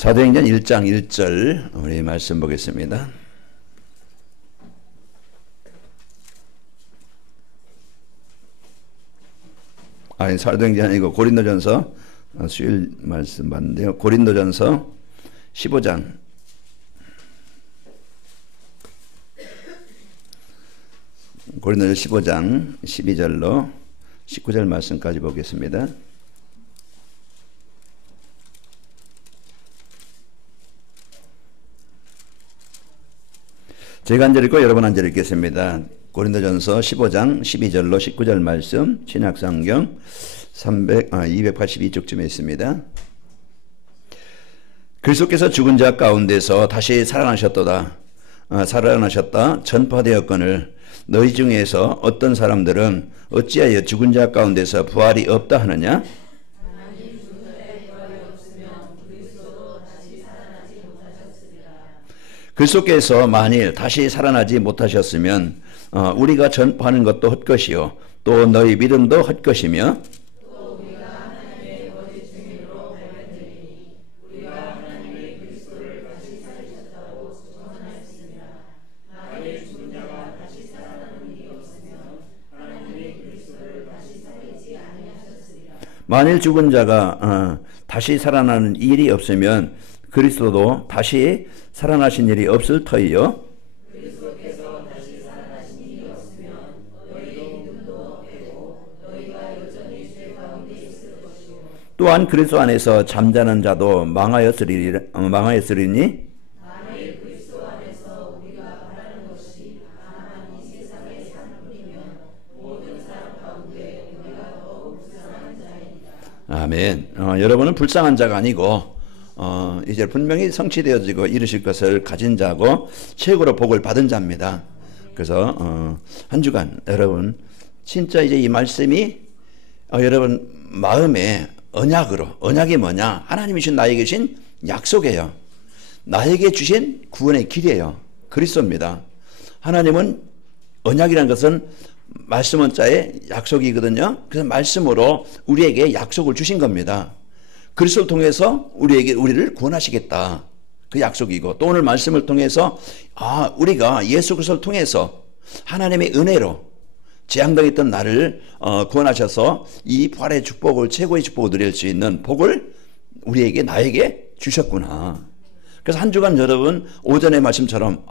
사도행전 1장 1절 우리 말씀 보겠습니다. 아니, 사도행전 아니고 고린도전서 수요일 말씀 봤는데요. 고린도전서 15장 고린도전서 15장 12절로 19절 말씀까지 보겠습니다. 제가 한 절 읽고 여러분 한 절 읽겠습니다. 고린도전서 15장 12절로 19절 말씀 신약성경 282쪽쯤에 있습니다. 그리스도께서 죽은 자 가운데서 다시 살아나셨다 전파되었거늘 너희 중에서 어떤 사람들은 어찌하여 죽은 자 가운데서 부활이 없다 하느냐? 그리스도께서 만일 다시 살아나지 못하셨으면 우리가 전파하는 것도 헛것이요 또 너희 믿음도 헛것이며 만일 죽은 자가 다시 살아나는 일이 없으면 그리스도도 다시 살아나신 일이 없을 터이요. 그리스도께서 다시 살아나신 일이 없으면 너희의 믿음도 되고 너희가 여전히 죄 가운데 있을 것이요. 또한 그리스도 안에서 잠자는 자도 망하였으리니 만일 그리스도 안에서 우리가 바라는 것이 다만 이 세상에 사는 뿐이면 모든 사람 가운데 우리가 더욱 불쌍한 자이니라. 아멘. 여러분은 불쌍한 자가 아니고 이제 분명히 성취되어지고 이루실 것을 가진 자고 최고로 복을 받은 자입니다. 그래서 한 주간 여러분 진짜 이제 이 말씀이 여러분 마음에 언약이 뭐냐? 하나님이 주신 나에게 주신 약속이에요. 나에게 주신 구원의 길이에요. 그리스도입니다. 하나님은 언약이라는 것은 말씀 원자의 약속이거든요. 그래서 말씀으로 우리에게 약속을 주신 겁니다. 그리스도를 통해서 우리를 구원하시겠다. 그 약속이고 또 오늘 말씀을 통해서 우리가 예수 그리스도를 통해서 하나님의 은혜로 재앙당했던 나를 구원하셔서 이 부활의 축복을 최고의 축복을 누릴 수 있는 복을 나에게 주셨구나. 그래서 한 주간 여러분 오전의 말씀처럼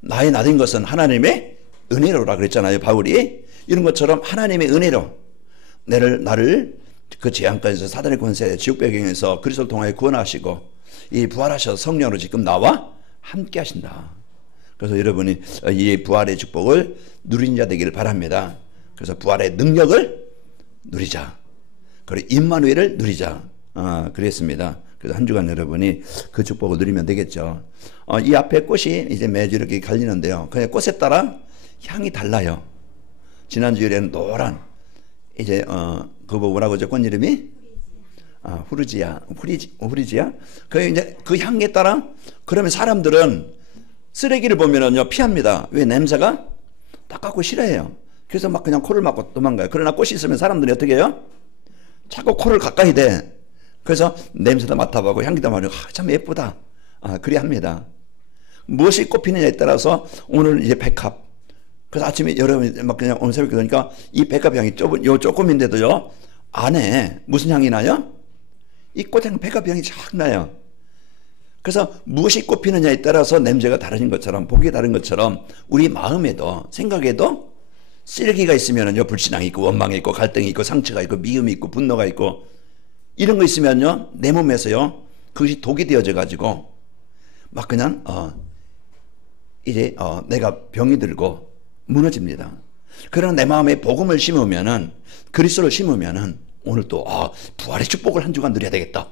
나의 나된 것은 하나님의 은혜로라 그랬잖아요. 바울이 이런 것처럼 하나님의 은혜로 나를 그 재앙까지서 사단의 권세 지옥 배경에서 그리스도를 통하여 구원하시고 이 부활하셔서 성령으로 지금 나와 함께 하신다. 그래서 여러분이 이 부활의 축복을 누린 자 되기를 바랍니다. 그래서 부활의 능력을 누리자. 그리고 임마누엘을 누리자. 그랬습니다. 그래서 한 주간 여러분이 그 축복을 누리면 되겠죠. 이 앞에 꽃이 이제 매주 이렇게 갈리는데요. 그냥 꽃에 따라 향이 달라요. 지난주에는 노란 이제 그거 뭐라고 하죠? 꽃 이름이? 후르지아. 그 향에 따라 그러면 사람들은 쓰레기를 보면은요 피합니다. 왜? 냄새가 따갑고 싫어해요. 그래서 막 그냥 코를 막고 도망가요. 그러나 꽃이 있으면 사람들이 어떻게 해요? 자꾸 코를 가까이 대. 그래서 냄새도 맡아보고 향기도 맡아보고 참 예쁘다. 그리 합니다. 무엇이 꽃피느냐에 따라서 오늘 이제 백합. 그래서 아침에 여러분이 막 그냥 오늘 새벽에 그러니까 이 백합 향이 조금인데도요 안에 무슨 향이 나요? 이 꽃향 백합 향이 쫙 나요. 그래서 무엇이 꽃피느냐에 따라서 냄새가 다른 것처럼 복이 다른 것처럼 우리 마음에도 생각에도 쓰레기가 있으면요 불신앙이 있고 원망이 있고 갈등이 있고 상처가 있고 미움이 있고 분노가 있고 이런 거 있으면요 내 몸에서요 그것이 독이 되어져 가지고 막 그냥 이제 내가 병이 들고 무너집니다. 그러나 내 마음에 복음을 심으면은 그리스도를 심으면은 오늘 또 부활의 축복을 한 주간 누려야 되겠다.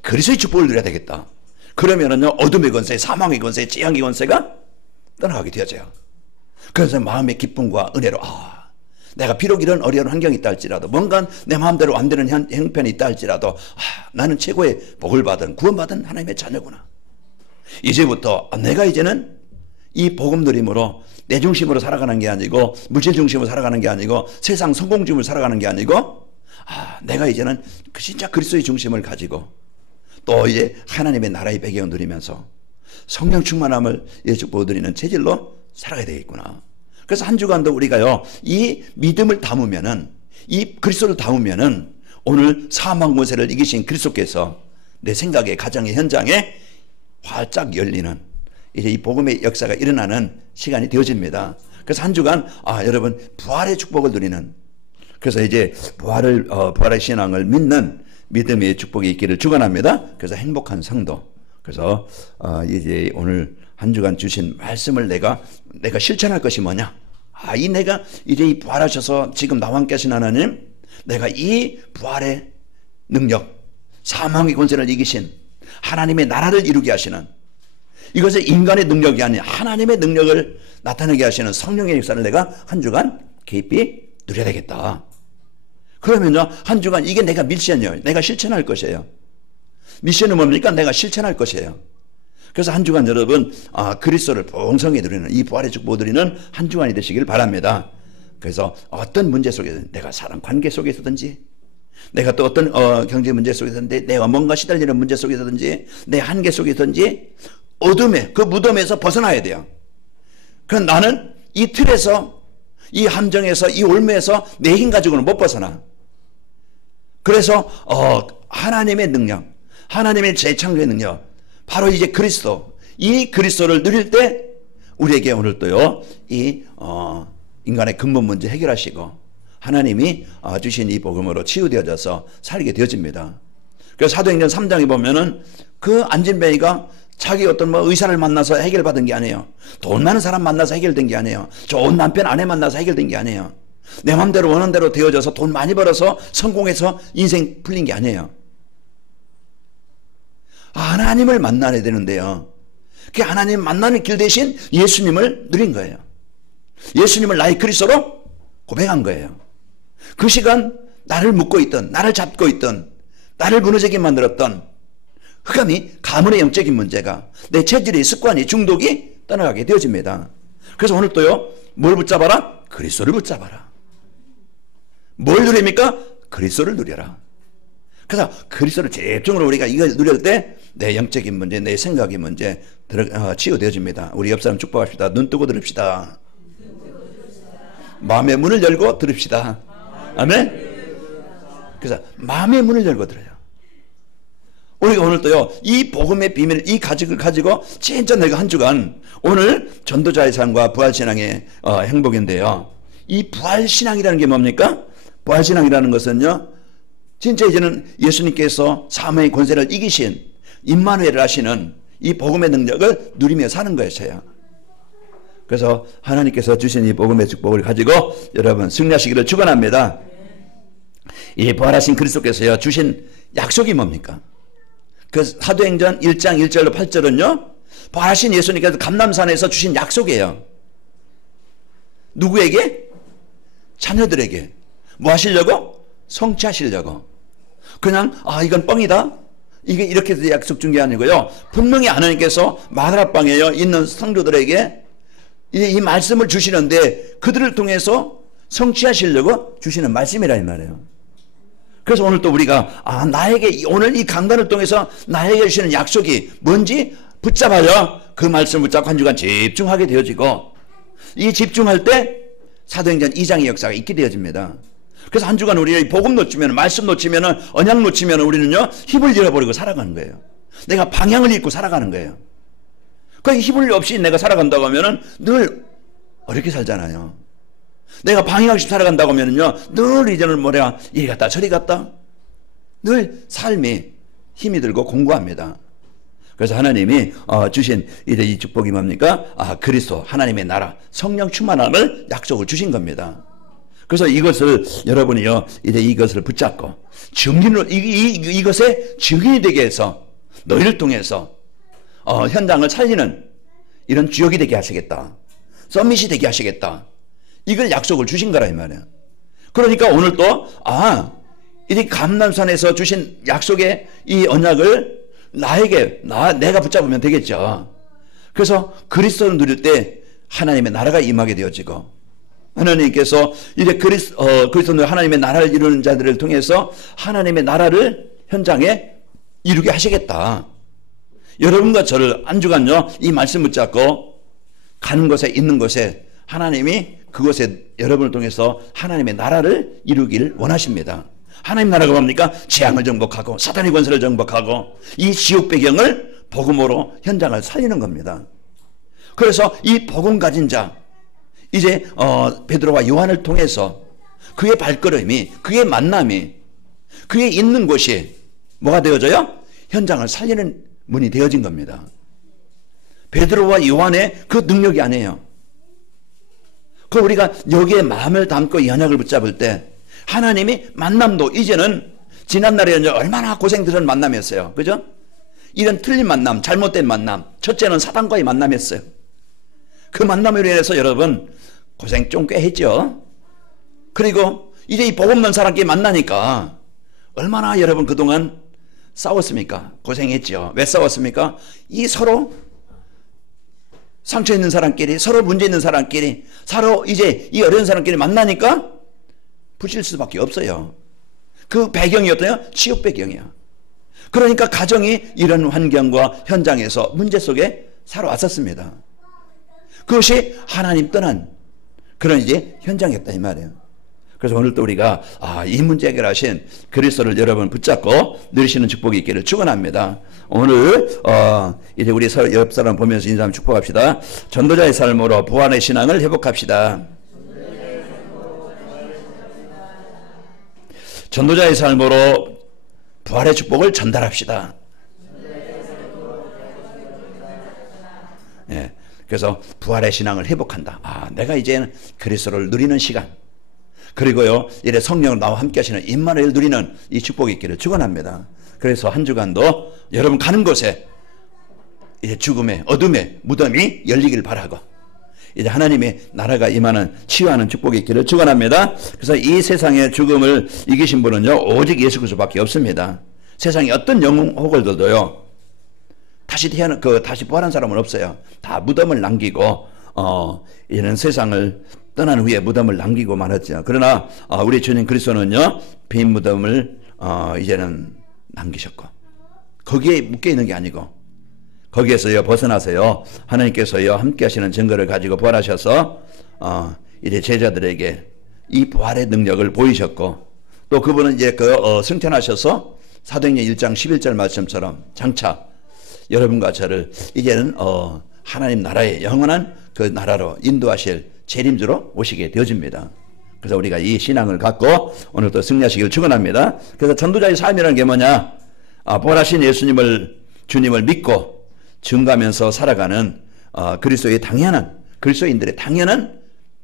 그리스도의 축복을 누려야 되겠다. 그러면은요 어둠의 권세, 사망의 권세, 재앙의 권세가 떠나가게 되어져요. 그래서 마음의 기쁨과 은혜로 내가 비록 이런 어려운 환경이 있다 할지라도 뭔가 내 마음대로 안 되는 형편이 있다 할지라도 나는 최고의 복을 받은 구원받은 하나님의 자녀구나. 이제부터 내가 이제는 이 복음 누림으로 내 중심으로 살아가는 게 아니고 물질 중심으로 살아가는 게 아니고 세상 성공 중심으로 살아가는 게 아니고 내가 이제는 진짜 그리스도의 중심을 가지고 또 이제 하나님의 나라의 배경을 누리면서 성령 충만함을 축복을 드리는 체질로 살아가야 되겠구나. 그래서 한 주간도 우리가요, 이 믿음을 담으면은, 이 그리스도를 담으면은 오늘 사망 권세를 이기신 그리스도께서 내 생각의 가정의 현장에 활짝 열리는 이제 이 복음의 역사가 일어나는 시간이 되어집니다. 그래서 한 주간 여러분 부활의 축복을 누리는, 그래서 이제 부활의 신앙을 믿는 믿음의 축복이 있기를 축원합니다. 그래서 행복한 성도. 그래서 이제 오늘 한 주간 주신 말씀을 내가 실천할 것이 뭐냐? 내가 이제 이 부활하셔서 지금 나와 함께 하신 하나님, 내가 이 부활의 능력, 사망의 권세를 이기신 하나님의 나라를 이루게 하시는, 이것은 인간의 능력이 아닌 하나님의 능력을 나타내게 하시는 성령의 역사를 내가 한 주간 깊이 누려야 되겠다. 그러면요, 한 주간 이게 내가 미션이에요. 내가 실천할 것이에요. 미션은 뭡니까? 내가 실천할 것이에요. 그래서 한 주간 여러분 그리스도를 풍성히 누리는, 이 부활의 축복을 누리는 한 주간이 되시길 바랍니다. 그래서 어떤 문제 속에서든, 내가 사람 관계 속에서든지, 내가 또 어떤 경제 문제 속에서든지, 내가 뭔가 시달리는 문제 속에서든지, 내 한계 속에서든지 어둠에, 그 무덤에서 벗어나야 돼요. 그럼 나는 이 틀에서, 이 함정에서, 이 올무에서 내 힘 가지고는 못 벗어나. 그래서 하나님의 능력, 하나님의 재창조의 능력, 바로 이제 그리스도, 이 그리스도를 누릴 때 우리에게 오늘 또요, 이 인간의 근본 문제 해결하시고 하나님이 주신 이 복음으로 치유되어져서 살게 되어집니다. 그래서 사도행전 3장에 보면은 그 안진뱅이가 자기 어떤 의사를 만나서 해결받은 게 아니에요. 돈 많은 사람 만나서 해결된 게 아니에요. 좋은 남편 아내 만나서 해결된 게 아니에요. 내 마음대로 원하는 대로 되어져서 돈 많이 벌어서 성공해서 인생 풀린 게 아니에요. 하나님을 만나야 되는데요, 그 하나님 만나는 길 대신 예수님을 누린 거예요. 예수님을 나의 그리스도로 고백한 거예요. 그 시간 나를 묶고 있던, 나를 잡고 있던, 나를 무너지게 만들었던 흑암이, 가문의 영적인 문제가, 내 체질의 습관이, 중독이 떠나가게 되어집니다. 그래서 오늘 또요, 뭘 붙잡아라? 그리스도를 붙잡아라. 뭘 누립니까? 그리스도를 누려라. 그래서 그리스도를 집중으로 우리가 이걸 누릴 때 내 영적인 문제, 내 생각의 문제 치유되어집니다. 우리 옆 사람 축복합시다. 눈 뜨고 들읍시다. 마음의 문을 열고 들읍시다. 아멘. 그래서 마음의 문을 열고 들어요. 우리가 오늘 또요, 이 복음의 비밀, 이 가직을 가지고 진짜 내가 한 주간, 오늘 전도자의 삶과 부활신앙의 행복인데요, 이 부활신앙이라는 게 뭡니까? 부활신앙이라는 것은요, 진짜 이제는 예수님께서 사망의 권세를 이기신 임마누엘을 하시는 이 복음의 능력을 누리며 사는 것이에요. 그래서 하나님께서 주신 이 복음의 축복을 가지고 여러분 승리하시기를 축원합니다. 이 부활하신 그리스도께서요 주신 약속이 뭡니까? 그 사도행전 1장 1절로 8절은요, 부활하신 예수님께서 감람산에서 주신 약속이에요. 누구에게? 자녀들에게. 뭐 하시려고? 성취하시려고. 그냥 이건 뻥이다, 이게 이렇게 해서 약속 준 게 아니고요, 분명히 하나님께서 마다라방에 있는 성도들에게 이 말씀을 주시는데 그들을 통해서 성취하시려고 주시는 말씀이라 이 말이에요. 그래서 오늘 또 우리가 나에게 오늘 이 강단을 통해서 나에게 주시는 약속이 뭔지 붙잡아요. 그 말씀을 붙잡고 한 주간 집중하게 되어지고, 이 집중할 때 사도행전 2장의 역사가 있게 되어집니다. 그래서 한 주간 우리가 복음 놓치면, 말씀 놓치면, 언약 놓치면 우리는요 힘을 잃어버리고 살아가는 거예요. 내가 방향을 잃고 살아가는 거예요. 그 힘을 없이 내가 살아간다고 하면은 늘 어렵게 살잖아요. 내가 방향 없이 살아간다고 하면은요 늘 이제는 이리 갔다 저리 갔다, 늘 삶이 힘이 들고 공고합니다. 그래서 하나님이 주신 이제 이 축복이 뭡니까? 그리스도, 하나님의 나라, 성령 충만함을 약속을 주신 겁니다. 그래서 이것을 여러분이요 이제 이것을 붙잡고 증인으로 이것의 증인이 되게 해서 너희를 통해서 현장을 살리는 이런 주역이 되게 하시겠다, 서밋이 되게 하시겠다, 이걸 약속을 주신 거라 이 말이에요. 그러니까 오늘 또 이 감람산에서 주신 약속의 이 언약을 내가 붙잡으면 되겠죠. 그래서 그리스도를 누릴 때 하나님의 나라가 임하게 되어지고, 하나님께서 이제 그리스도는 하나님의 나라를 이루는 자들을 통해서 하나님의 나라를 현장에 이루게 하시겠다. 여러분과 저를 한 주간요 이 말씀 붙잡고 가는 곳에 있는 곳에 하나님이 그곳에 여러분을 통해서 하나님의 나라를 이루길 원하십니다. 하나님 나라가 뭡니까? 재앙을 정복하고 사탄의 권세를 정복하고 이 지옥 배경을 복음으로 현장을 살리는 겁니다. 그래서 이 복음 가진 자 이제 베드로와 요한을 통해서 그의 발걸음이 그의 만남이 그의 있는 곳이 뭐가 되어져요? 현장을 살리는 문이 되어진 겁니다. 베드로와 요한의 그 능력이 아니에요. 그 우리가 여기에 마음을 담고 이 언약을 붙잡을 때 하나님이 만남도 이제는 지난날에 얼마나 고생들은 만남이었어요. 그죠? 이런 틀린 만남, 잘못된 만남. 첫째는 사단과의 만남이었어요. 그 만남으로 인해서 여러분 고생 좀 꽤 했죠. 그리고 이제 이 복음 없는 사람끼리 만나니까 얼마나 여러분 그동안 싸웠습니까? 고생했죠. 왜 싸웠습니까? 이 서로 상처 있는 사람끼리, 서로 문제 있는 사람끼리, 서로 이제 이 어려운 사람끼리 만나니까 부실 수밖에 없어요. 그 배경이 어때요? 치욕 배경이야. 그러니까 가정이 이런 환경과 현장에서 문제 속에 살아왔었습니다. 그것이 하나님 떠난 그런 이제 현장이었다 이 말이에요. 그래서 오늘 또 우리가 이 문제 해결하신 그리스도를 여러분 붙잡고 누리시는 축복이 있기를 축원합니다. 오늘 이제 우리 옆 사람 보면서 인사하면 축복합시다. 전도자의 삶으로 부활의 신앙을 회복합시다. 전도자의 삶으로 부활의 축복을 전달합시다. 네, 그래서 부활의 신앙을 회복한다. 내가 이제는 그리스도를 누리는 시간. 그리고요, 이래 성령을 나와 함께 하시는 임마누엘 누리는 이 축복이 있기를 축원합니다. 그래서 한 주간도 여러분 가는 곳에 이제 죽음의 어둠의 무덤이 열리길 바라고 이제 하나님의 나라가 임하는 치유하는 축복이 있기를 축원합니다. 그래서 이 세상의 죽음을 이기신 분은요 오직 예수 그리스도밖에 없습니다. 세상에 어떤 영웅 호걸들도요 다시 부활한 사람은 없어요. 다 무덤을 남기고 이제는 세상을 떠난 후에 무덤을 남기고 말았죠. 그러나 우리 주님 그리스도는요 빈 무덤을 이제는 남기셨고 거기에 묶여 있는 게 아니고 거기에서요 벗어나서요 하나님께서요 함께 하시는 증거를 가지고 부활하셔서 이제 제자들에게 이 부활의 능력을 보이셨고 또 그분은 이제 승천하셔서 사도행전 1장 11절 말씀처럼 장차 여러분과 저를 이제는 하나님 나라의 영원한 그 나라로 인도하실 재림주로 오시게 되어집니다. 그래서 우리가 이 신앙을 갖고 오늘 또 승리하시길 축원합니다. 그래서 전도자의 삶이라는 게 뭐냐? 부활하신 주님을 믿고 증거하면서 살아가는 그리스도인들의 당연한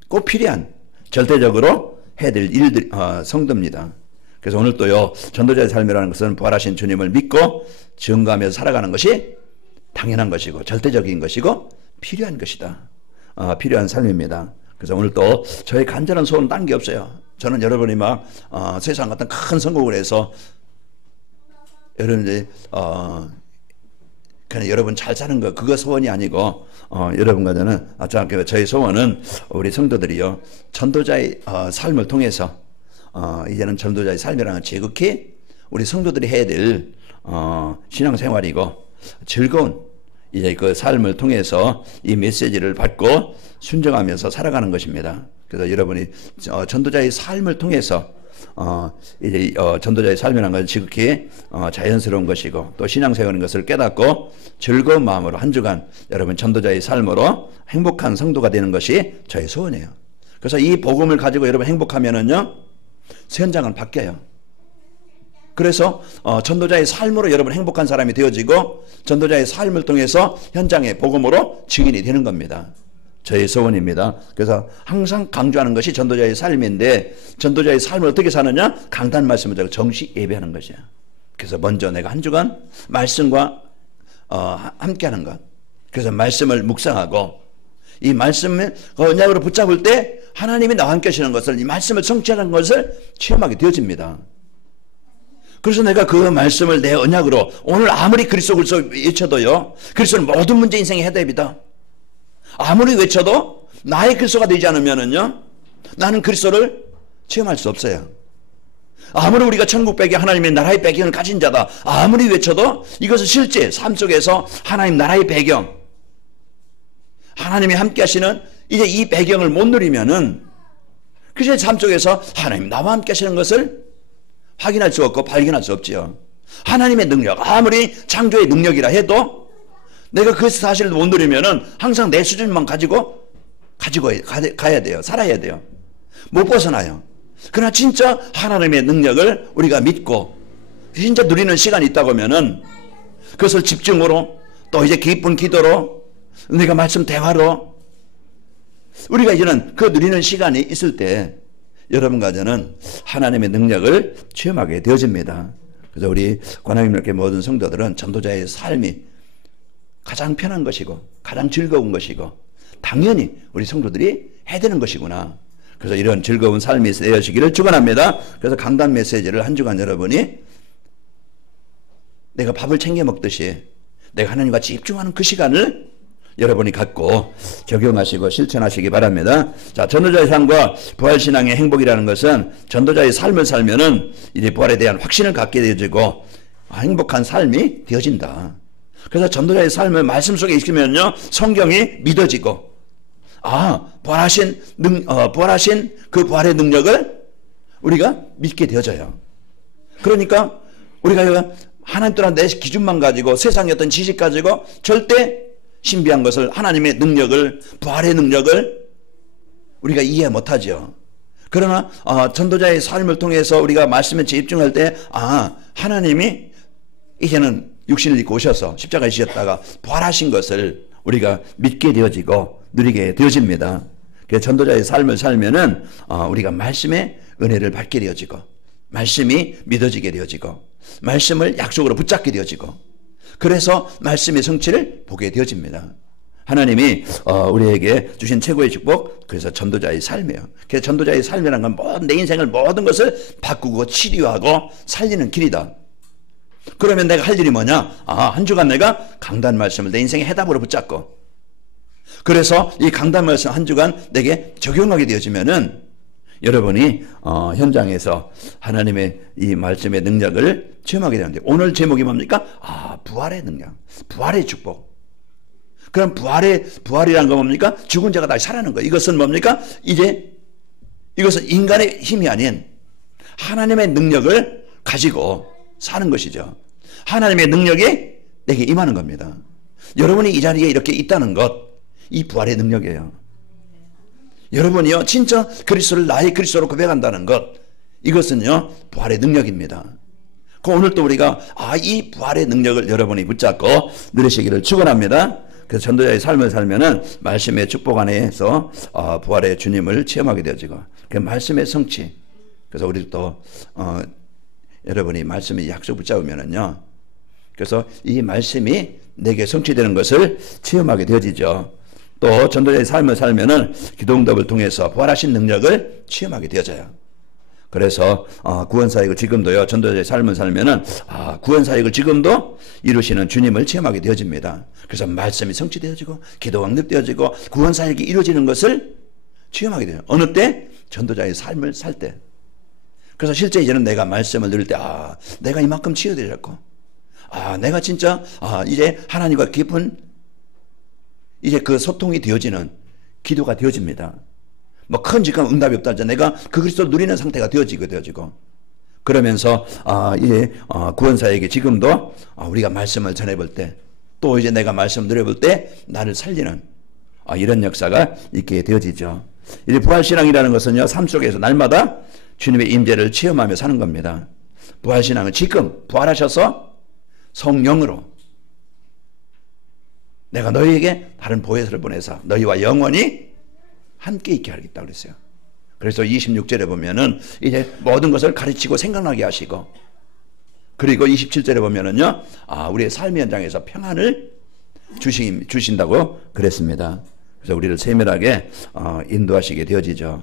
꼭 필요한 절대적으로 해야 될 일들 성도입니다. 그래서 오늘 또요 전도자의 삶이라는 것은 부활하신 주님을 믿고 증거하면서 살아가는 것이 당연한 것이고 절대적인 것이고 필요한 것이다. 필요한 삶입니다. 그래서 오늘 또 저의 간절한 소원은 딴 게 없어요. 저는 여러분이 막 세상 같은 큰 성공을 해서 여러분들이 그냥 여러분 잘 사는 거 그거 소원이 아니고 여러분과 저는 저희 소원은 우리 성도들이요 전도자의 삶을 통해서 이제는 전도자의 삶이라는 지극히 우리 성도들이 해야 될 신앙생활이고 즐거운 이제 그 삶을 통해서 이 메시지를 받고 순종하면서 살아가는 것입니다. 그래서 여러분이 전도자의 삶을 통해서 이제 전도자의 삶이라는 것은 지극히 자연스러운 것이고 또 신앙생활인 것을 깨닫고 즐거운 마음으로 한 주간 여러분 전도자의 삶으로 행복한 성도가 되는 것이 저의 소원이에요. 그래서 이 복음을 가지고 여러분 행복하면은요 현장은 바뀌어요. 그래서 전도자의 삶으로 여러분 행복한 사람이 되어지고 전도자의 삶을 통해서 현장의 복음으로 증인이 되는 겁니다. 저의 소원입니다. 그래서 항상 강조하는 것이 전도자의 삶인데 전도자의 삶을 어떻게 사느냐? 강단 말씀을 듣고 정시 예배하는 것이야. 그래서 먼저 내가 한 주간 말씀과 함께하는 것. 그래서 말씀을 묵상하고 이 말씀을 언약으로 붙잡을 때 하나님이 나와 함께 하시는 것을 이 말씀을 성취하는 것을 체험하게 되어집니다. 그래서 내가 그 말씀을 내 언약으로 오늘 아무리 그리스도 외쳐도요 그리스도는 모든 문제 인생의 해답이다. 아무리 외쳐도 나의 그리스도가 되지 않으면은요 나는 그리스도를 체험할 수 없어요. 아무리 우리가 천국 배경, 하나님의 나라의 배경을 가진 자다 아무리 외쳐도 이것은 실제 삶 속에서 하나님 나라의 배경, 하나님이 함께 하시는 이제 이 배경을 못 누리면은 그제 삶 속에서 하나님 나와 함께 하시는 것을 확인할 수 없고 발견할 수 없지요. 하나님의 능력, 아무리 창조의 능력이라 해도 내가 그 사실을 못 누리면은 항상 내 수준만 가지고 가야 돼요. 살아야 돼요. 못 벗어나요. 그러나 진짜 하나님의 능력을 우리가 믿고 진짜 누리는 시간이 있다고 하면은 그것을 집중으로 또 이제 기쁜 기도로 내가 말씀 대화로 우리가 이제는 그 누리는 시간이 있을 때 여러분과 저는 하나님의 능력을 체험하게 되어집니다. 그래서 우리 관악임교회 모든 성도들은 전도자의 삶이 가장 편한 것이고 가장 즐거운 것이고 당연히 우리 성도들이 해야 되는 것이구나. 그래서 이런 즐거운 삶이 되시기를 축원합니다. 그래서 강단 메시지를 한 주간 여러분이 내가 밥을 챙겨 먹듯이 내가 하나님과 집중하는 그 시간을 여러분이 갖고 적용하시고 실천하시기 바랍니다. 자, 전도자의 삶과 부활신앙의 행복이라는 것은 전도자의 삶을 살면은 이제 부활에 대한 확신을 갖게 되어지고 행복한 삶이 되어진다. 그래서 전도자의 삶을 말씀 속에 있으면요 성경이 믿어지고 부활하신 그 부활의 능력을 우리가 믿게 되어져요. 그러니까 우리가 하나님 또한 내 기준만 가지고 세상의 어떤 지식 가지고 절대 신비한 것을 하나님의 능력을 부활의 능력을 우리가 이해 못하죠. 그러나 전도자의 삶을 통해서 우리가 말씀에 집중할 때 하나님이 이제는 육신을 입고 오셔서 십자가에 지셨다가 부활하신 것을 우리가 믿게 되어지고 누리게 되어집니다. 그래서 전도자의 삶을 살면은 우리가 말씀의 은혜를 받게 되어지고 말씀이 믿어지게 되어지고 말씀을 약속으로 붙잡게 되어지고 그래서 말씀의 성취를 보게 되어집니다. 하나님이 우리에게 주신 최고의 축복, 그래서 전도자의 삶이에요. 그래서 전도자의 삶이라는 건 내 인생을 모든 것을 바꾸고 치료하고 살리는 길이다. 그러면 내가 할 일이 뭐냐? 한 주간 내가 강단 말씀을 내 인생의 해답으로 붙잡고 그래서 이 강단 말씀 한 주간 내게 적용하게 되어지면은 여러분이 현장에서 하나님의 이 말씀의 능력을 체험하게 되는데 오늘 제목이 뭡니까? 부활의 능력, 부활의 축복. 그럼 부활이란 거 뭡니까? 죽은 자가 다시 살아나는 거. 이것은 뭡니까? 이것은 인간의 힘이 아닌 하나님의 능력을 가지고 사는 것이죠. 하나님의 능력이 내게 임하는 겁니다. 여러분이 이 자리에 이렇게 있다는 것, 이 부활의 능력이에요. 여러분이요 진짜 그리스도를 나의 그리스도로 고백한다는 것, 이것은요 부활의 능력입니다. 오늘 또 우리가 이 부활의 능력을 여러분이 붙잡고 누리시기를 축원합니다. 그래서 전도자의 삶을 살면은 말씀의 축복 안에서 부활의 주님을 체험하게 되어지고 그 말씀의 성취. 그래서 우리 또 여러분이 말씀의 약속 붙잡으면은요, 그래서 이 말씀이 내게 성취되는 것을 체험하게 되어지죠. 또 전도자의 삶을 살면은 기도응답을 통해서 부활하신 능력을 체험하게 되어져요. 그래서 구원사역을 지금도요 전도자의 삶을 살면은 구원사역을 지금도 이루시는 주님을 체험하게 되어집니다. 그래서 말씀이 성취되어지고 기도가 응답되어지고 구원사역이 이루어지는 것을 체험하게 돼요. 어느 때? 전도자의 삶을 살 때. 그래서 실제 이제는 내가 말씀을 들을 때 내가 이만큼 치유되었고 내가 진짜 이제 하나님과 깊은 이제 그 소통이 되어지는 기도가 되어집니다. 뭐 큰 직감 응답이 없다 하죠. 내가 그 그리스도를 누리는 상태가 되어지고 그러면서 이제 구원사에게 지금도 우리가 말씀을 전해볼 때 또 이제 내가 말씀을 누려볼 때 나를 살리는 이런 역사가 있게 되어지죠. 이 부활신앙이라는 것은요 삶 속에서 날마다 주님의 임재를 체험하며 사는 겁니다. 부활신앙은 지금 부활하셔서 성령으로 내가 너희에게 다른 보혜사를 보내서 너희와 영원히 함께 있게 하겠다고 그랬어요. 그래서 26절에 보면은 이제 모든 것을 가르치고 생각나게 하시고, 그리고 27절에 보면은요, 우리의 삶의 현장에서 평안을 주신다고 그랬습니다. 그래서 우리를 세밀하게 인도하시게 되어지죠.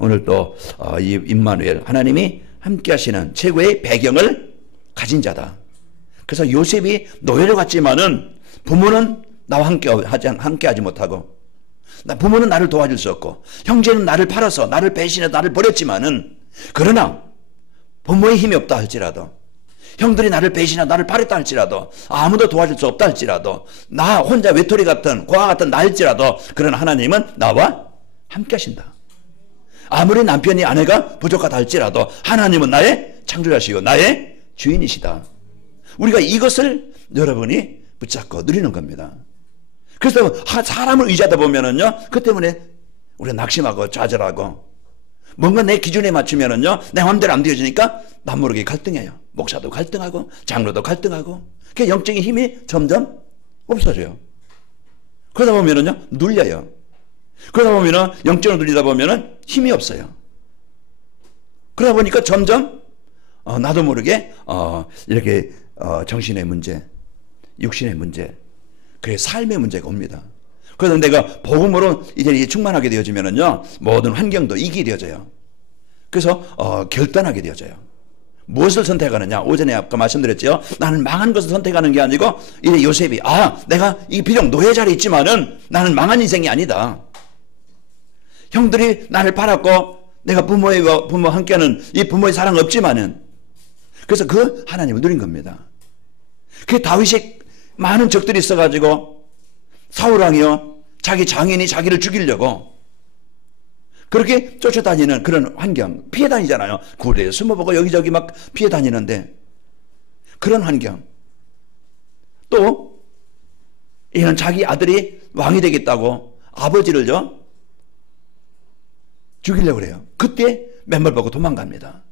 오늘 또 이 임마누엘, 하나님이 함께 하시는 최고의 배경을 가진 자다. 그래서 요셉이 노예로 갔지만은 부모는 나와 함께하지 못하고, 부모는 나를 도와줄 수 없고, 형제는 나를 팔아서 나를 배신해서 나를 버렸지만은, 그러나 부모의 힘이 없다 할지라도, 형들이 나를 배신하고 나를 바랬다 할지라도, 아무도 도와줄 수 없다 할지라도, 나 혼자 외톨이 같은 고아 같은 나일지라도, 그런 하나님은 나와 함께 하신다. 아무리 남편이 아내가 부족하다 할지라도 하나님은 나의 창조자시고 나의 주인이시다. 우리가 이것을 여러분이 붙잡고 누리는 겁니다. 그래서 사람을 의지하다 보면은요, 그 때문에 우리가 낙심하고 좌절하고, 뭔가 내 기준에 맞추면은요, 내 마음대로 안 되어지니까 남 모르게 갈등해요. 목사도 갈등하고 장로도 갈등하고, 그 영적인 힘이 점점 없어져요. 그러다 보면은요, 눌려요. 그러다 보면은 영적으로 눌리다 보면은 힘이 없어요. 그러다 보니까 점점 나도 모르게 이렇게 정신의 문제, 육신의 문제, 그게 삶의 문제가 옵니다. 그래서 내가 복음으로 이제 충만하게 되어지면은요, 모든 환경도 이기게 되어져요. 그래서 결단하게 되어져요. 무엇을 선택하느냐? 오전에 아까 말씀드렸죠. 나는 망한 것을 선택하는 게 아니고, 이제 요셉이 내가 이 비록 노예 자리에 있지만은 나는 망한 인생이 아니다. 형들이 나를 팔았고 내가 부모와 함께하는 이 부모의 사랑 없지만은, 그래서 그 하나님을 누린 겁니다. 그 다윗이 많은 적들이 있어가지고 사울왕이요, 자기 장인이 자기를 죽이려고 그렇게 쫓아다니는 그런 환경, 피해 다니잖아요. 굴에 숨어보고 여기저기 막 피해 다니는데, 그런 환경. 또 이는 자기 아들이 왕이 되겠다고 아버지를요 죽이려고 그래요. 그때 맨발 벗고 도망갑니다.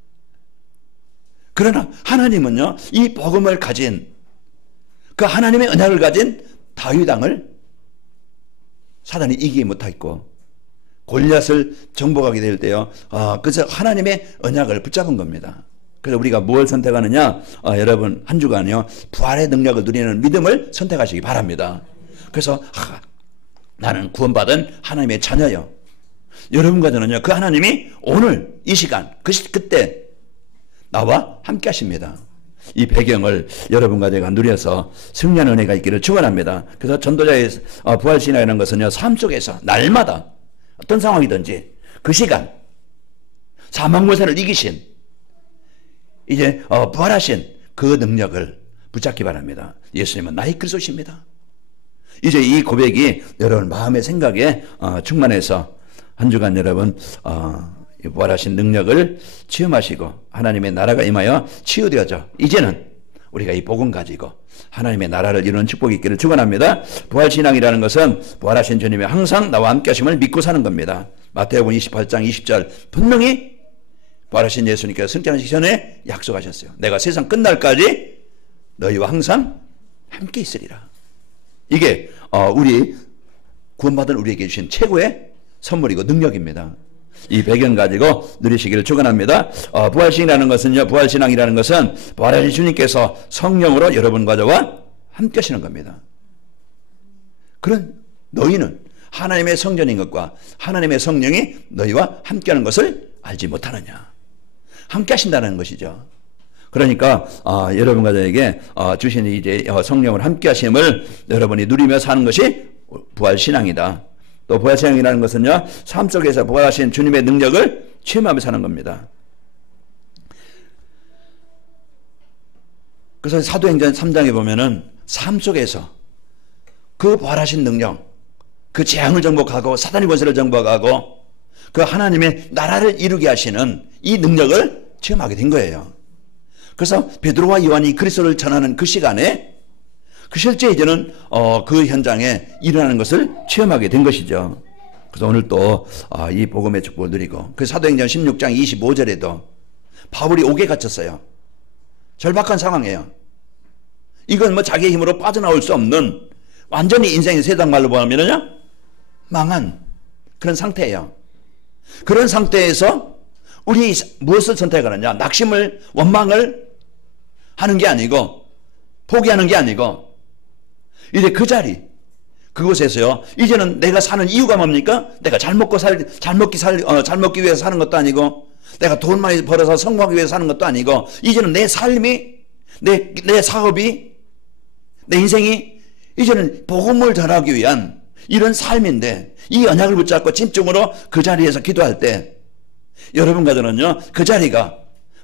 그러나 하나님은요, 이 복음을 가진, 그 하나님의 언약을 가진 다윗 왕을 사단이 이기지 못했고, 골리앗을 정복하게 될 때요, 그래서 하나님의 언약을 붙잡은 겁니다. 그래서 우리가 뭘 선택하느냐? 여러분 한 주간요, 부활의 능력을 누리는 믿음을 선택하시기 바랍니다. 그래서 나는 구원받은 하나님의 자녀요. 여러분과 저는요, 그 하나님이 오늘 이 시간 그때 나와 함께 하십니다. 이 배경을 여러분과 제가 누려서 승리하는 은혜가 있기를 축원합니다. 그래서 전도자의 부활신앙이라는 것은요, 삶 속에서 날마다 어떤 상황이든지 그 시간 사망권세를 이기신, 이제 부활하신 그 능력을 붙잡기 바랍니다. 예수님은 나의 그리스도십니다. 이제 이 고백이 여러분 마음의 생각에 충만해서 한 주간 여러분 부활하신 능력을 체험하시고 하나님의 나라가 임하여 치유되어져 이제는 우리가 이 복음 가지고 하나님의 나라를 이루는 축복이 있기를 축원합니다. 부활신앙이라는 것은 부활하신 주님이 항상 나와 함께 하심을 믿고 사는 겁니다. 마태복음 28장 20절 분명히 부활하신 예수님께서 승천하시기 전에 약속하셨어요. 내가 세상 끝날까지 너희와 항상 함께 있으리라. 이게 우리 구원받은 우리에게 주신 최고의 선물이고 능력입니다. 이 배경 가지고 누리시기를 축원합니다. 부활신이라는 것은요, 부활신앙이라는 것은 부활하신 주님께서 성령으로 여러분과 저와 함께 하시는 겁니다. 그런 너희는 하나님의 성전인 것과 하나님의 성령이 너희와 함께 하는 것을 알지 못하느냐. 함께 하신다는 것이죠. 그러니까 여러분과 저에게 주신 이제 성령을 함께 하심을 여러분이 누리며 사는 것이 부활신앙이다. 또 부활신앙이라는 것은요, 삶 속에서 부활하신 주님의 능력을 체험하며 사는 겁니다. 그래서 사도행전 3장에 보면은 삶 속에서 그 부활하신 능력, 그 재앙을 정복하고 사단의 권세를 정복하고 그 하나님의 나라를 이루게 하시는 이 능력을 체험하게 된 거예요. 그래서 베드로와 요한이 그리스도를 전하는 그 시간에 그 실제 이제는 그 현장에 일어나는 것을 체험하게 된 것이죠. 그래서 오늘 또 이 복음의 축복을 누리고, 그 사도행전 16장 25절에도 바울이 옥에 갇혔어요. 절박한 상황이에요. 이건 뭐 자기의 힘으로 빠져나올 수 없는 완전히 인생의 세상 말로 보면은요, 망한 그런 상태예요. 그런 상태에서 우리 무엇을 선택하느냐? 낙심을, 원망을 하는 게 아니고, 포기하는 게 아니고, 이제 그 자리, 그곳에서요, 이제는 내가 사는 이유가 뭡니까? 내가 잘 먹기 위해서 사는 것도 아니고, 내가 돈 많이 벌어서 성공하기 위해서 사는 것도 아니고, 이제는 내 삶이, 내 사업이, 내 인생이, 이제는 복음을 전하기 위한 이런 삶인데, 이 언약을 붙잡고 집중으로 그 자리에서 기도할 때, 여러분과 저는요, 그 자리가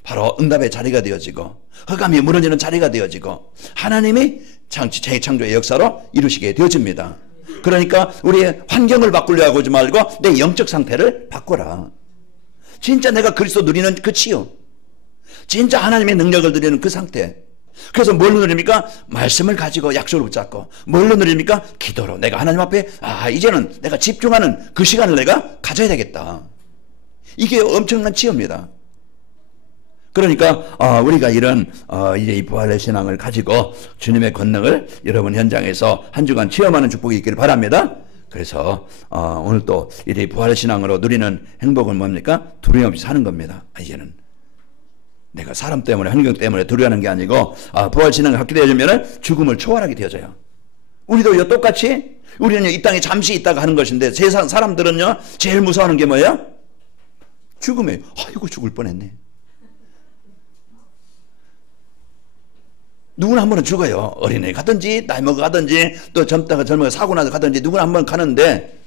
바로 응답의 자리가 되어지고 흑암이 무너지는 자리가 되어지고 하나님이 재창조의 역사로 이루시게 되어집니다. 그러니까 우리의 환경을 바꾸려고 하지 말고 내 영적 상태를 바꿔라. 진짜 내가 그리스도 누리는 그 치유, 진짜 하나님의 능력을 누리는 그 상태. 그래서 뭘로 누립니까? 말씀을 가지고 약속을 붙잡고. 뭘로 누립니까? 기도로. 내가 하나님 앞에 이제는 내가 집중하는 그 시간을 내가 가져야 되겠다. 이게 엄청난 치유입니다. 그러니까 우리가 이런 이제 이 부활의 신앙을 가지고 주님의 권능을 여러분 현장에서 한 주간 체험하는 축복이 있기를 바랍니다. 그래서 오늘 또 이 부활의 신앙으로 누리는 행복은 뭡니까? 두려움 없이 사는 겁니다. 이제는 내가 사람 때문에 환경 때문에 두려워하는 게 아니고 부활 신앙을 갖게 되어지면 죽음을 초월하게 되어져요. 우리도 똑같이 우리는 이 땅에 잠시 있다가 하는 것인데 세상 사람들은요 제일 무서워하는 게 뭐예요? 죽음이에요. 아이고 죽을 뻔했네. 누구나 한 번은 죽어요. 어린애 가든지 나이 먹어 가든지 또 젊다가 젊어가 사고 나서 가든지 누구나 한 번 가는데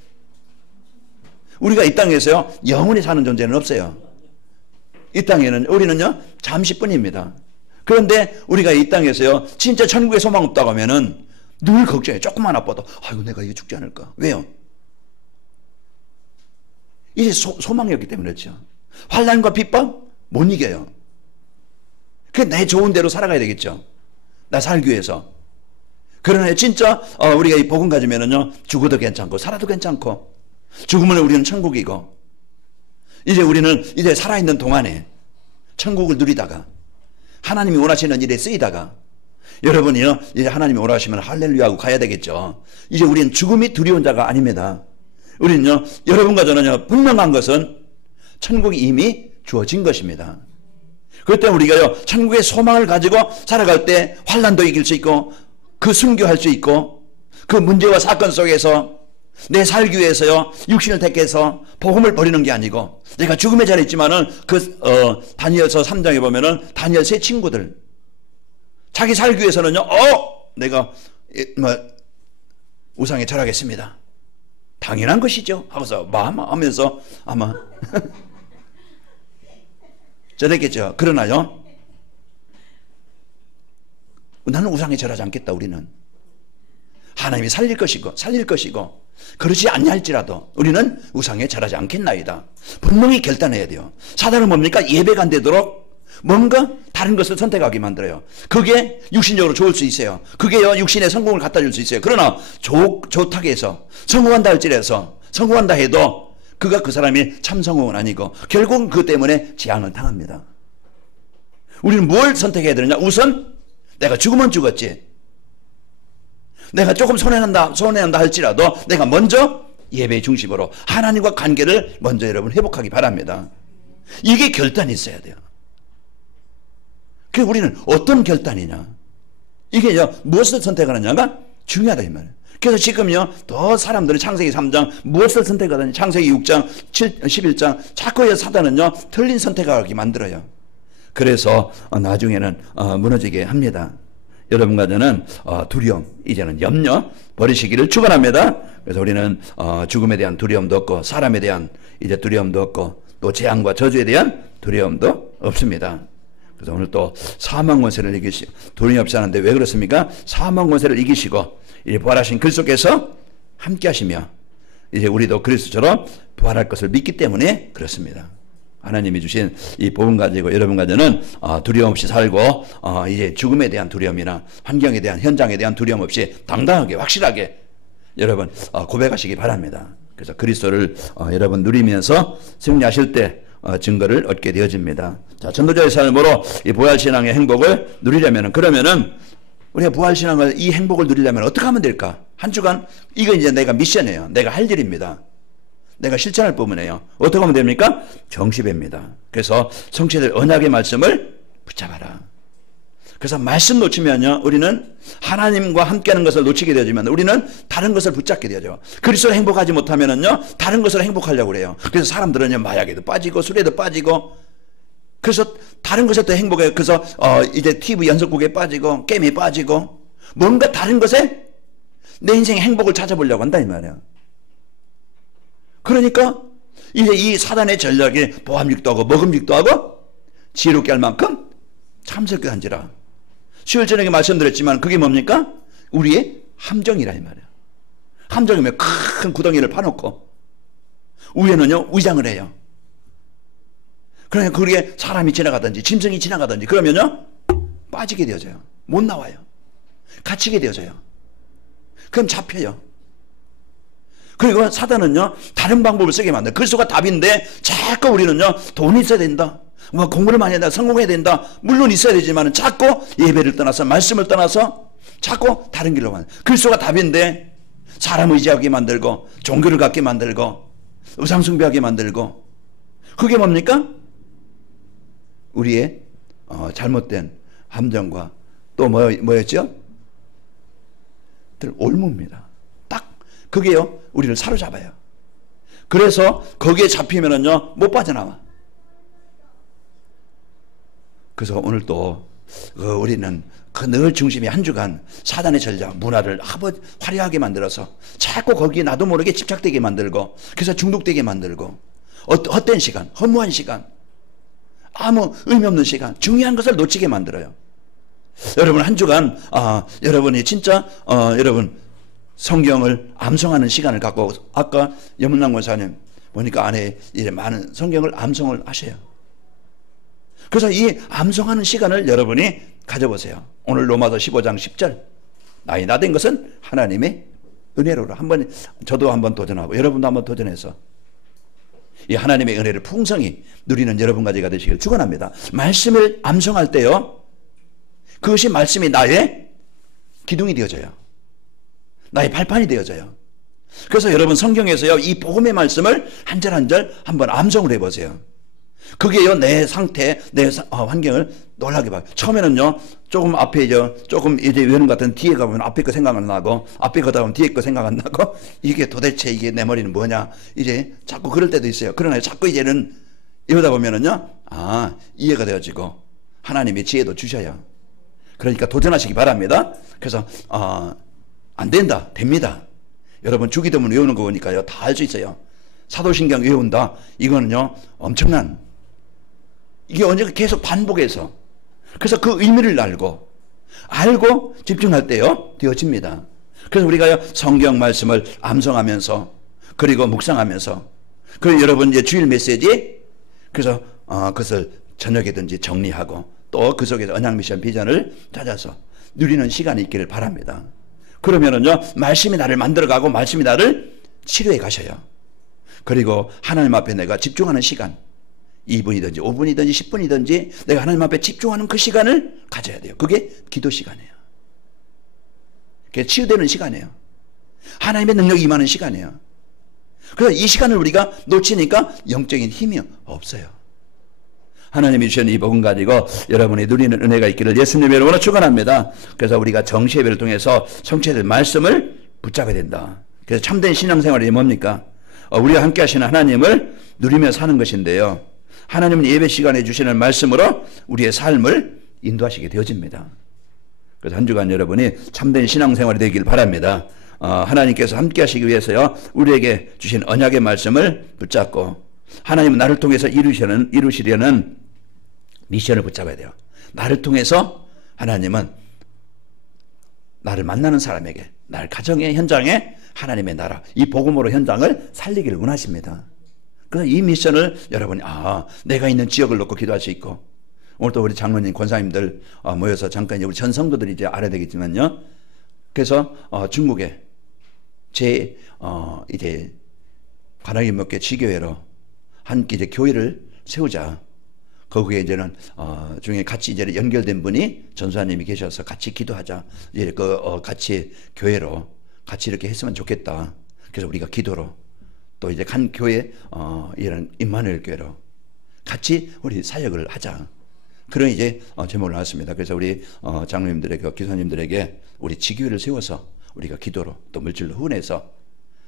우리가 이 땅에서요 영원히 사는 존재는 없어요. 이 땅에는 우리는요 잠시뿐입니다. 그런데 우리가 이 땅에서요 진짜 천국에 소망 없다고 하면은 늘 걱정해. 조금만 아파도 아이고 내가 이게 죽지 않을까. 왜요? 이제 소망이 없기 때문에 그렇죠. 환난과 핍박 못 이겨요. 그 내 좋은 대로 살아가야 되겠죠. 나 살기 위해서. 그러나 진짜 우리가 이 복음 가지면은요 죽어도 괜찮고 살아도 괜찮고 죽으면 우리는 천국이고 이제 우리는 이제 살아있는 동안에 천국을 누리다가 하나님이 원하시는 일에 쓰이다가 여러분이요 이제 하나님이 원하시면 할렐루야 하고 가야 되겠죠. 이제 우리는 죽음이 두려운 자가 아닙니다. 우리는요 여러분과 저는요 분명한 것은 천국이 이미 주어진 것입니다. 그렇기 때문에 우리가요 천국의 소망을 가지고 살아갈 때 환난도 이길 수 있고 그 순교할 수 있고 그 문제와 사건 속에서 내 살기 위해서요 육신을 택해서 복음을 버리는 게 아니고 내가 죽음의 자리에 있지만은 다니엘서 3장에 보면은 다니엘 세 친구들 자기 살기 위해서는요 내가 우상에 절하겠습니다. 당연한 것이죠 하고서 하면서 아마 저랬겠죠. 그러나요 나는 우상에 절하지 않겠다. 우리는 하나님이 살릴 것이고 그러지 아니할지라도 우리는 우상에 절하지 않겠나이다. 분명히 결단해야 돼요. 사단은 뭡니까? 예배가 안 되도록 뭔가 다른 것을 선택하게 만들어요. 그게 육신적으로 좋을 수 있어요. 그게요 육신의 성공을 갖다 줄 수 있어요. 그러나 좋다고 해서 성공한다 할지라서 성공한다 해도 그가 그 사람이 참 성공은 아니고 결국은 그 때문에 재앙을 당합니다. 우리는 뭘 선택해야 되느냐? 우선 내가 죽으면 죽었지. 내가 조금 손해난다 할지라도 내가 먼저 예배의 중심으로 하나님과 관계를 먼저 여러분 회복하기 바랍니다. 이게 결단이 있어야 돼요. 그래서 우리는 어떤 결단이냐? 이게 무엇을 선택하느냐가 중요하다 이 말이에요. 그래서 지금요 더 사람들은 창세기 3장 무엇을 선택하든지 창세기 6장 11장 자꾸 사단은요 틀린 선택하게 만들어요. 그래서 나중에는 무너지게 합니다. 여러분과 저는 두려움 이제는 염려 버리시기를 축원합니다. 그래서 우리는 죽음에 대한 두려움도 없고 사람에 대한 이제 두려움도 없고 또 재앙과 저주에 대한 두려움도 없습니다. 그래서 오늘 또 사망 권세를 이기시고 두려움 없이 하는데 왜 그렇습니까? 사망 권세를 이기시고 이 부활하신 그리스도께서 함께 하시며 이제 우리도 그리스도처럼 부활할 것을 믿기 때문에 그렇습니다. 하나님이 주신 이 복음 가지고 여러분과 저는 두려움 없이 살고 이제 죽음에 대한 두려움이나 환경에 대한 현장에 대한 두려움 없이 당당하게 확실하게 여러분 고백하시기 바랍니다. 그래서 그리스도를 여러분 누리면서 승리하실 때 증거를 얻게 되어집니다. 자, 전도자의 삶으로 이 부활신앙의 행복을 누리려면은 그러면은 우리가 부활신앙을 이 행복을 누리려면 어떻게 하면 될까? 한 주간 이거 이제 내가 미션이에요. 내가 할 일입니다. 내가 실천할 부분이에요. 어떻게 하면 됩니까? 정시배입니다. 그래서 성취될 언약의 말씀을 붙잡아라. 그래서 말씀 놓치면요 우리는 하나님과 함께하는 것을 놓치게 되지만 우리는 다른 것을 붙잡게 되죠. 그리스도로 행복하지 못하면은요 다른 것으로 행복하려고 그래요. 그래서 사람들은요 마약에도 빠지고 술에도 빠지고 그래서 다른 것에 또 행복해요. 그래서 이제 TV 연속극에 빠지고 게임에 빠지고 뭔가 다른 것에 내 인생의 행복을 찾아보려고 한다 이 말이에요. 그러니까 이제 이 사단의 전략이 보암직도 하고 먹음직도 하고 지혜롭게 할 만큼 참석게 한지라. 수요일 저녁에 말씀드렸지만 그게 뭡니까? 우리의 함정이라 이 말이에요. 함정이면 큰 구덩이를 파놓고 위에는요 위장을 해요. 그러니까 거기에 사람이 지나가든지 짐승이 지나가든지 그러면요 빠지게 되어져요. 못 나와요. 갇히게 되어져요. 그럼 잡혀요. 그리고 사단은요 다른 방법을 쓰게 만들어요. 그리스도가 답인데 자꾸 우리는요 돈이 있어야 된다, 뭐 공부를 많이 해야 된다, 성공해야 된다, 물론 있어야 되지만 자꾸 예배를 떠나서 말씀을 떠나서 자꾸 다른 길로 가요. 그리스도가 답인데 사람 의지하게 만들고 종교를 갖게 만들고 우상 숭배하게 만들고, 그게 뭡니까? 우리의 잘못된 함정과 또 뭐였죠? 올무입니다. 딱 그게요 우리를 사로잡아요. 그래서 거기에 잡히면은요 못 빠져나와. 그래서 오늘 또 우리는 그 늘 중심이 한 주간 사단의 전략 문화를 화려하게 만들어서 자꾸 거기에 나도 모르게 집착되게 만들고, 그래서 중독되게 만들고, 헛된 시간, 허무한 시간, 아무 의미 없는 시간, 중요한 것을 놓치게 만들어요. 여러분 한 주간 여러분이 진짜 여러분 성경을 암송하는 시간을 갖고, 아까 염문남 권사님 보니까 안에 이제 많은 성경을 암송을 하셔요. 그래서 이 암송하는 시간을 여러분이 가져보세요. 오늘 로마서 15장 10절 나이 나된 것은 하나님의 은혜로라. 한번 저도 한번 도전하고 여러분도 한번 도전해서 이 하나님의 은혜를 풍성히 누리는 여러분 가지가 되시길 축원합니다. 말씀을 암송할 때요 그것이 말씀이 나의 기둥이 되어져요. 나의 발판이 되어져요. 그래서 여러분 성경에서요 이 복음의 말씀을 한 절 한 절 한번 암송을 해보세요. 그게요 내 상태, 내 환경을 놀라게 봐요. 처음에는요 조금 앞에 조금 이제 외는 것 같은 뒤에 가보면 앞에 거 생각 안 나고, 앞에 거다 보면 뒤에 거 생각 안 나고, 이게 도대체 이게 내 머리는 뭐냐 이제 자꾸 그럴 때도 있어요. 그러나 자꾸 이제는 이러다 보면은요 이해가 되어지고 하나님의 지혜도 주셔요. 그러니까 도전하시기 바랍니다. 그래서 안 된다, 됩니다. 여러분 주기도문 외우는 거 보니까요 다 할 수 있어요. 사도신경 외운다, 이거는요 엄청난, 이게 언제가 계속 반복해서, 그래서 그 의미를 알고 집중할 때요 되어집니다. 그래서 우리가요 성경 말씀을 암송하면서 그리고 묵상하면서, 그리고 여러분 이제 주일 메시지 그래서 그것을 저녁에든지 정리하고 또 그 속에서 언약 미션 비전을 찾아서 누리는 시간이 있기를 바랍니다. 그러면은요 말씀이 나를 만들어가고 말씀이 나를 치료해 가셔요. 그리고 하나님 앞에 내가 집중하는 시간, 2분이든지 5분이든지 10분이든지 내가 하나님 앞에 집중하는 그 시간을 가져야 돼요. 그게 기도 시간이에요. 그게 치유되는 시간이에요. 하나님의 능력이 임하는 시간이에요. 그래서 이 시간을 우리가 놓치니까 영적인 힘이 없어요. 하나님이 주신 이 복음 가지고 여러분이 누리는 은혜가 있기를 예수님 이름으로 축원합니다. 그래서 우리가 정시예배를 통해서 성취될 말씀을 붙잡아야 된다. 그래서 참된 신앙생활이 뭡니까? 우리와 함께 하시는 하나님을 누리며 사는 것인데요, 하나님은 예배 시간에 주시는 말씀으로 우리의 삶을 인도하시게 되어집니다. 그래서 한 주간 여러분이 참된 신앙생활이 되길 바랍니다. 하나님께서 함께 하시기 위해서요 우리에게 주신 언약의 말씀을 붙잡고 하나님은 나를 통해서 이루시려는 미션을 붙잡아야 돼요. 나를 통해서 하나님은 나를 만나는 사람에게, 나를 가정의 현장에 하나님의 나라, 이 복음으로 현장을 살리기를 원하십니다. 그래서 이 미션을 여러분이 내가 있는 지역을 놓고 기도할 수 있고, 오늘 또 우리 장로님, 권사님들 모여서 잠깐 우리 전 성도들이 이제 알아야 되겠지만요. 그래서 중국에 이제 관악인 몇개 지교회로 한 이제 교회를 세우자. 거기에 이제는 중에 같이 이제 연결된 분이 전수사님이 계셔서 같이 기도하자. 이제 같이 교회로 같이 이렇게 했으면 좋겠다. 그래서 우리가 기도로 또 이제 간 교회 이런 임마누엘 교회로 같이 우리 사역을 하자. 그런 이제 제목을 나왔습니다. 그래서 우리 장로님들에게, 기사님들에게 우리 지교회를 세워서 우리가 기도로 또 물질로 후원해서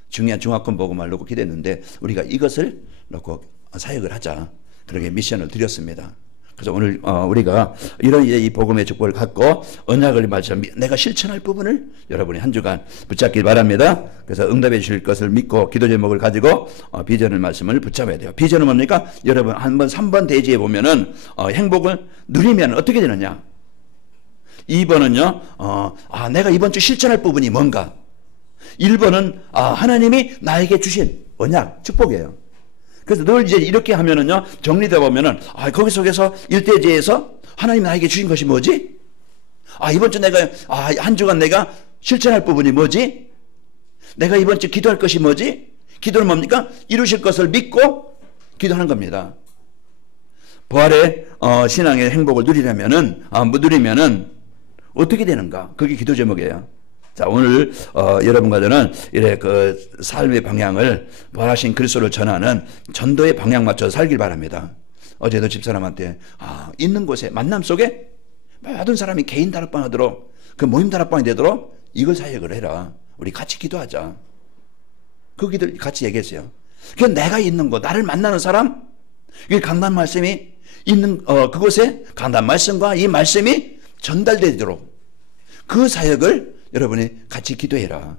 중요한 중화권 복음을 놓고 기도했는데 우리가 이것을 놓고 사역을 하자. 그렇게 미션을 드렸습니다. 그래서 오늘 우리가 이런 이 복음의 축복을 갖고 언약을 맞춰 내가 실천할 부분을 여러분이 한 주간 붙잡길 바랍니다. 그래서 응답해 주실 것을 믿고 기도 제목을 가지고 비전의 말씀을 붙잡아야 돼요. 비전은 뭡니까? 여러분 한번 3번 대지에 보면은 행복을 누리면 어떻게 되느냐? 2번은요. 내가 이번 주 실천할 부분이 뭔가? 1번은 하나님이 나에게 주신 언약, 축복이에요. 그래서 늘 이제 이렇게 하면은요, 정리되어 보면은, 거기 속에서 일대지에서 하나님 나에게 주신 것이 뭐지? 이번 주 내가, 한 주간 내가 실천할 부분이 뭐지? 내가 이번 주 기도할 것이 뭐지? 기도는 뭡니까? 이루실 것을 믿고 기도하는 겁니다. 부활의, 신앙의 행복을 누리려면은, 누리면은 어떻게 되는가? 그게 기도 제목이에요. 자, 오늘 여러분과 저는 이래 그 삶의 방향을 부활하신 그리스도를 전하는 전도의 방향 맞춰서 살길 바랍니다. 어제도 집사람한테 있는 곳에 만남 속에 모든 사람이 개인 다락방 하도록 그 모임 다락방이 되도록 이걸 사역을 해라. 우리 같이 기도하자. 그 기도 같이 얘기했어요. 그 내가 있는 곳, 나를 만나는 사람, 이 강단 말씀이 있는 그곳에 강단 말씀과 이 말씀이 전달되도록 그 사역을 여러분이 같이 기도해라.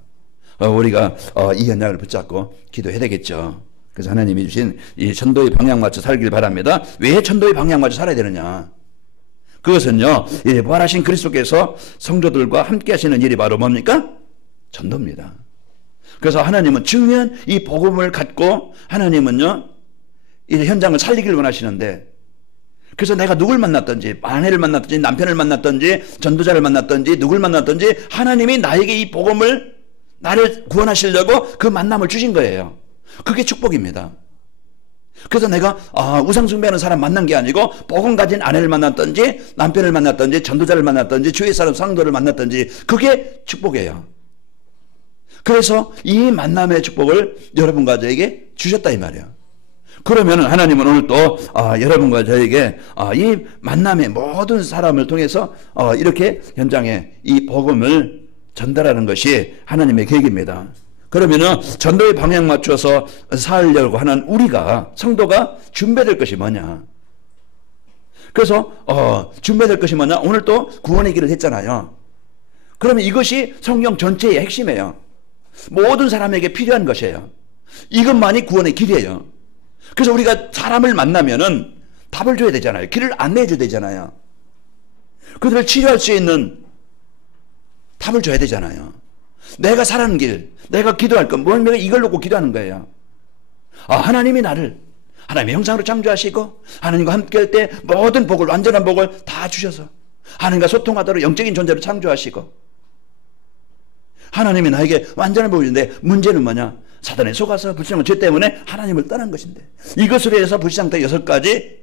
우리가 이 언약을 붙잡고 기도해야 되겠죠. 그래서 하나님이 주신 이 전도의 방향 맞춰 살길 바랍니다. 왜 전도의 방향 맞춰 살아야 되느냐? 그것은요, 부활하신 그리스도께서 성도들과 함께 하시는 일이 바로 뭡니까? 전도입니다. 그래서 하나님은 중요한 이 복음을 갖고 하나님은요, 이 현장을 살리길 원하시는데, 그래서 내가 누굴 만났든지 아내를 만났든지 남편을 만났든지 전도자를 만났든지 누굴 만났든지 하나님이 나에게 이 복음을 나를 구원하시려고 그 만남을 주신 거예요. 그게 축복입니다. 그래서 내가 우상 숭배하는 사람 만난 게 아니고 복음 가진 아내를 만났든지 남편을 만났든지 전도자를 만났든지 주위 사람 상도를 만났든지 그게 축복이에요. 그래서 이 만남의 축복을 여러분과 저에게 주셨다 이 말이에요. 그러면 하나님은 오늘 또 여러분과 저에게 이 만남의 모든 사람을 통해서 이렇게 현장에 이 복음을 전달하는 것이 하나님의 계획입니다. 그러면은 전도의 방향 맞춰서 살려고 하는 우리가 성도가 준비될 것이 뭐냐? 그래서 준비될 것이 뭐냐? 오늘 또 구원의 길을 했잖아요. 그러면 이것이 성경 전체의 핵심이에요. 모든 사람에게 필요한 것이에요. 이것만이 구원의 길이에요. 그래서 우리가 사람을 만나면은 답을 줘야 되잖아요. 길을 안내해 줘야 되잖아요. 그들을 치료할 수 있는 답을 줘야 되잖아요. 내가 살아가는 길, 내가 기도할 것, 내가 이걸 놓고 기도하는 거예요. 하나님이 나를 하나님의 형상으로 창조하시고 하나님과 함께 할 때 모든 복을, 완전한 복을 다 주셔서 하나님과 소통하도록 영적인 존재로 창조하시고 하나님이 나에게 완전한 복을 주는데 문제는 뭐냐? 사단에 속아서 불신앙 죄 때문에 하나님을 떠난 것인데 이것으로 해서 불신앙 6가지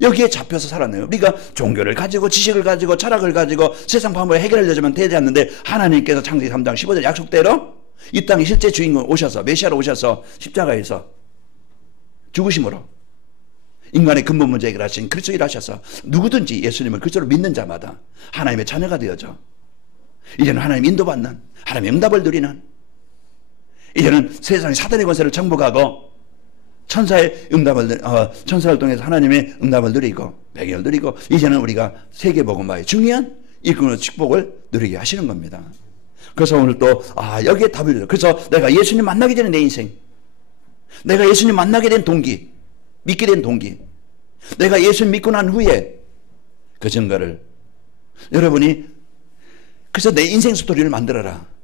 여기에 잡혀서 살았네요. 우리가 종교를 가지고 지식을 가지고 철학을 가지고 세상 방법을 해결하려면 되지 않는데 하나님께서 창세기 3장 15절 약속대로 이 땅에 실제 주인공 오셔서 메시아로 오셔서 십자가에서 죽으심으로 인간의 근본 문제 해결하신 그리스도 일하셔서 누구든지 예수님을 그리스도로 믿는 자마다 하나님의 자녀가 되어져 이제는 하나님 인도받는 하나님의 응답을 누리는 이제는 세상의 사단의 권세를 정복하고 천사의 응답을 천사를 통해서 하나님의 응답을 누리고 배경을 누리고 이제는 우리가 세계복음화의 중요한 일꾼의 축복을 누리게 하시는 겁니다. 그래서 오늘 또 여기에 답을 줘요. 그래서 내가 예수님 만나게 되는 내 인생, 내가 예수님 만나게 된 동기, 믿게 된 동기, 내가 예수님 믿고 난 후에 그 증거를 여러분이 그래서 내 인생 스토리를 만들어라.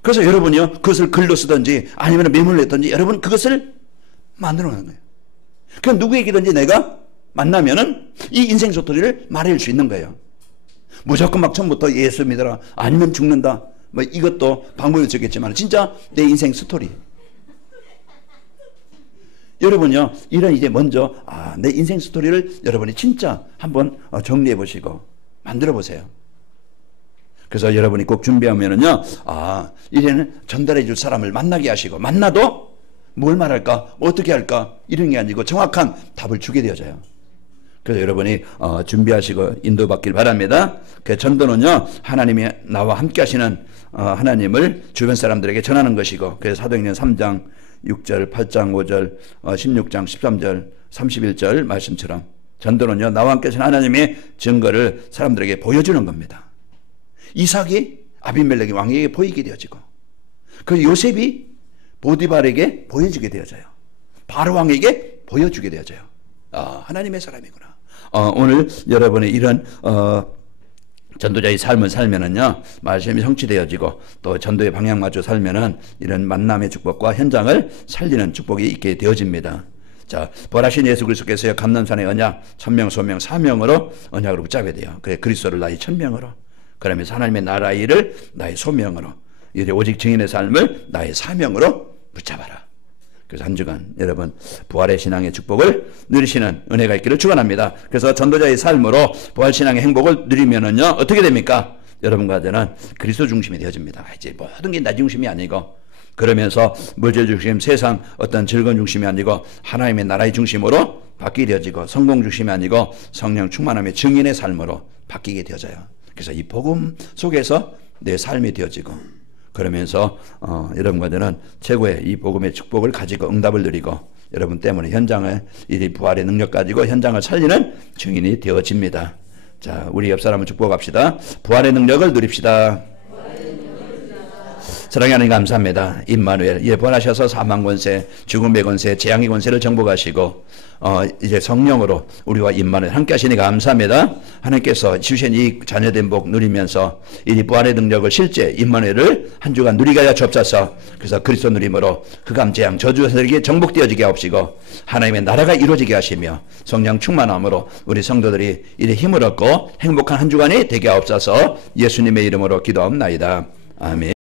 그래서 여러분이요, 그것을 글로 쓰든지 아니면 메모를 냈든지 여러분 그것을 만들어 놓는 거예요. 그럼 누구에게든지 내가 만나면은 이 인생 스토리를 말할 수 있는 거예요. 무조건 막 처음부터 예수 믿어라, 아니면 죽는다. 뭐 이것도 방법이 적겠지만 진짜 내 인생 스토리. 여러분요, 이런 이제 먼저 내 인생 스토리를 여러분이 진짜 한번 정리해 보시고 만들어 보세요. 그래서 여러분이 꼭 준비하면은요, 이제는 전달해 줄 사람을 만나게 하시고, 만나도 뭘 말할까, 어떻게 할까, 이런 게 아니고 정확한 답을 주게 되어져요. 그래서 여러분이 준비하시고 인도받길 바랍니다. 그 전도는요, 하나님이 나와 함께 하시는 하나님을 주변 사람들에게 전하는 것이고, 그래서 사도행전 3장 6절, 8장 5절, 16장 13절, 31절 말씀처럼 전도는요, 나와 함께 하신 하나님의 증거를 사람들에게 보여주는 겁니다. 이삭이 아비멜렉의 왕에게 보이게 되어지고, 그 요셉이 보디발에게 보여주게 되어져요. 바로 왕에게 보여주게 되어져요. 하나님의 사람이구나. 오늘 여러분의 이런 전도자의 삶을 살면은요, 말씀이 성취되어지고 또 전도의 방향 맞춰 살면은 이런 만남의 축복과 현장을 살리는 축복이 있게 되어집니다. 자, 부활하신 예수 그리스도께서요, 감람산의 언약, 천명, 소명, 사명으로 언약으로 붙잡게 돼요. 그래, 그리스도를 나의 천명으로, 그러면서 하나님의 나라 일을 나의 소명으로, 이제 오직 증인의 삶을 나의 사명으로 붙잡아라. 그래서 한 주간 여러분 부활의 신앙의 축복을 누리시는 은혜가 있기를 축원합니다. 그래서 전도자의 삶으로 부활 신앙의 행복을 누리면은요, 어떻게 됩니까? 여러분과 저는 그리스도 중심이 되어집니다. 이제 모든 게 나 중심이 아니고, 그러면서 물질 중심, 세상 어떤 즐거운 중심이 아니고 하나님의 나라의 중심으로 바뀌게 되어지고, 성공 중심이 아니고 성령 충만함의 증인의 삶으로 바뀌게 되어져요. 그래서 이 복음 속에서 내 삶이 되어지고, 그러면서 여러분과 저는 최고의 이 복음의 축복을 가지고 응답을 누리고, 여러분 때문에 현장을, 이 부활의 능력 가지고 현장을 살리는 증인이 되어집니다. 자, 우리 옆 사람을 축복합시다. 부활의 누립시다. 사랑하는 하나님 감사합니다. 임마누엘, 예, 부활하셔서 사망 권세, 죽음의 권세, 재앙의 권세를 정복하시고 이제 성령으로 우리와 임마누엘 함께 하시니 감사합니다. 하나님께서 주신 이 자녀된 복 누리면서 이 부활의 능력을 실제 임마누엘을 한 주간 누리게 하여 주옵소서. 그래서 그리스도 누림으로 흑암 재앙 저주들에게 정복되어지게 하옵시고, 하나님의 나라가 이루어지게 하시며 성령 충만함으로 우리 성도들이 이래 힘을 얻고 행복한 한 주간이 되게 하옵소서. 예수님의 이름으로 기도하옵나이다. 아멘.